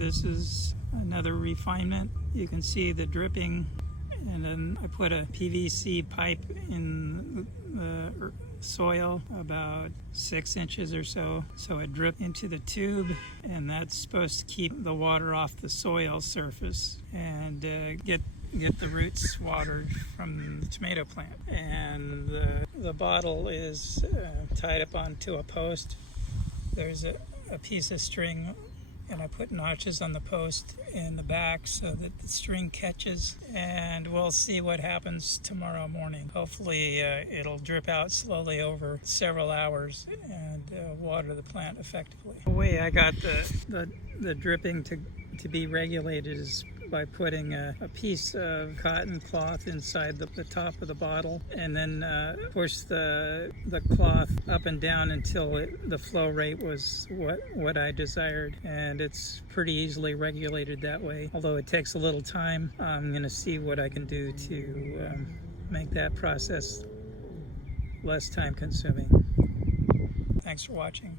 This is another refinement. You can see the dripping, and then I put a PVC pipe in the soil about 6 inches or so it dripped into the tube, and that's supposed to keep the water off the soil surface and get the roots watered from the tomato plant. And the bottle is tied up onto a post. There's a piece of string, and I put notches on the post in the back so that the string catches, and we'll see what happens tomorrow morning. Hopefully it'll drip out slowly over several hours and water the plant effectively. The way I got the dripping to be regulated is by putting a piece of cotton cloth inside the top of the bottle, and then push the cloth up and down until the flow rate was what I desired, and it's pretty easily regulated that way. Although it takes a little time, I'm going to see what I can do to make that process less time consuming. Thanks for watching.